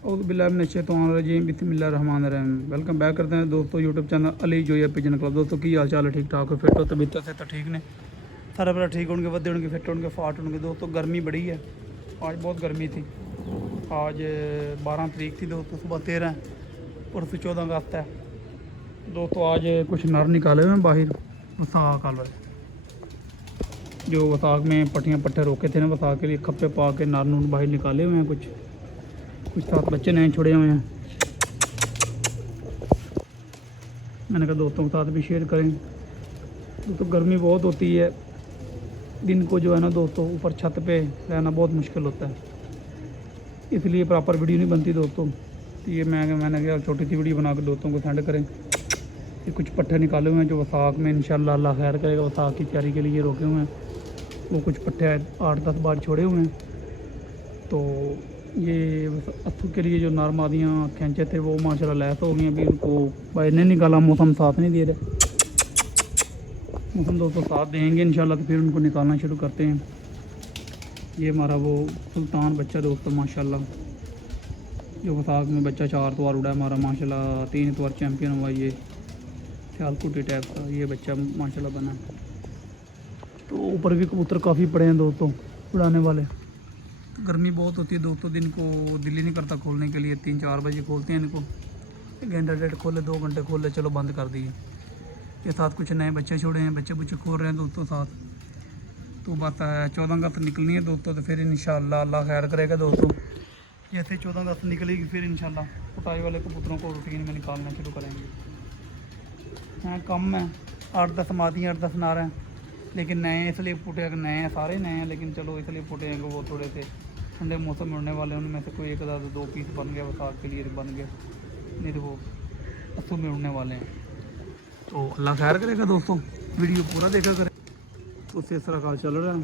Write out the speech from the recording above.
औज़ुबिल्लाहिमिनश्शैतानिर्रजीम बिस्मिल्लाहिर्रहमानिर्रहीम। Welcome back करते हैं दोस्तों YouTube channel Ali Zoya pigeon club. दोस्तों की हाल चाल है, ठीक ठाक हो, फिट हो, तबीयत से तो ठीक ने सारे बड़ा ठीक होंगे, वधे होंगे, फिट होंगे, फाट होंगे। दोस्तों गर्मी बड़ी है, आज बहुत गर्मी थी। आज 12 तारीख थी दोस्तों, सुबह 13 परसों 14 अगस्त है दोस्तों। आज कुछ नर निकाले हुए हैं बाहर वसाख वाले, जो वसाख में पट्टियाँ पट्टे रोके थे ना, वसाख के लिए खप्पे पा के नर नूर बाहर निकाले हुए हैं। कुछ 7 बच्चे नए छोड़े हुए हैं। मैंने कहा दोस्तों के साथ भी शेयर करें। तो गर्मी बहुत होती है, दिन को जो है ना दोस्तों ऊपर छत पे रहना बहुत मुश्किल होता है, इसलिए प्रॉपर वीडियो नहीं बनती दोस्तों। तो ये मैंने कहा छोटी सी वीडियो बना कर दोस्तों को सेंड करें। ये कुछ पट्टे निकाले हुए हैं जो वसाख में इंशाल्लाह अल्लाह खैर करेगा, वसाख की तैयारी के लिए रोके हुए हैं। वो कुछ पट्टे 8-10 बार छोड़े हुए हैं। तो ये अथू के लिए जो नर मादियाँ खींचे थे वो माशाल्लाह लैस हो गई। अभी उनको बाहर नहीं निकाला, मौसम साथ नहीं दे रहे। मौसम दोस्तों साथ देंगे इंशाल्लाह तो फिर उनको निकालना शुरू करते हैं। ये हमारा वो सुल्तान बच्चा दोस्तों माशाल्लाह, जो वसाख में बच्चा 4 इतवार उड़ा है हमारा माशाल्लाह, 3 इतवार चैम्पियन हुआ। ये सियालकोटी टाइप का ये बच्चा माशाल्लाह बना। तो ऊपर भी कबूतर काफ़ी पड़े हैं दोस्तों उड़ाने वाले। तो गर्मी बहुत होती है दोस्तों, दिन को दिल ही नहीं करता खोलने के लिए। 3-4 बजे खोलते हैं इनको, 1 घंटा डेढ़ खोले, 2 घंटे खोले, चलो बंद कर दिए। ये साथ कुछ नए बच्चे छोड़े हैं, बच्चे खोल रहे हैं दोस्तों साथ। तो बात 14 अगस्त निकलनी है दोस्तों, तो फिर इंशाल्लाह अल्लाह खैर करेगा दोस्तों। जैसे 14 अगस्त निकलेगी फिर इंशाल्लाह कुटाई वाले कबूतरों को रूटीन में निकालना शुरू करेंगे। हैं कम है, 8-10 मादियाँ 8-10 नार हैं, लेकिन नए इसलिए पुटे नए हैं, सारे नए हैं, लेकिन चलो इसलिए पुटे हैं कि वो थोड़े से ठंडे मौसम में उड़ने वाले हैं। उनमें से कोई 1-2 पीस बन गया वसाख के लिए बन गए, नहीं तो वो असूल में उड़ने वाले हैं। तो अल्लाह खैर करेगा दोस्तों, वीडियो पूरा देखा करें। तो इस तरह का चल रहा है।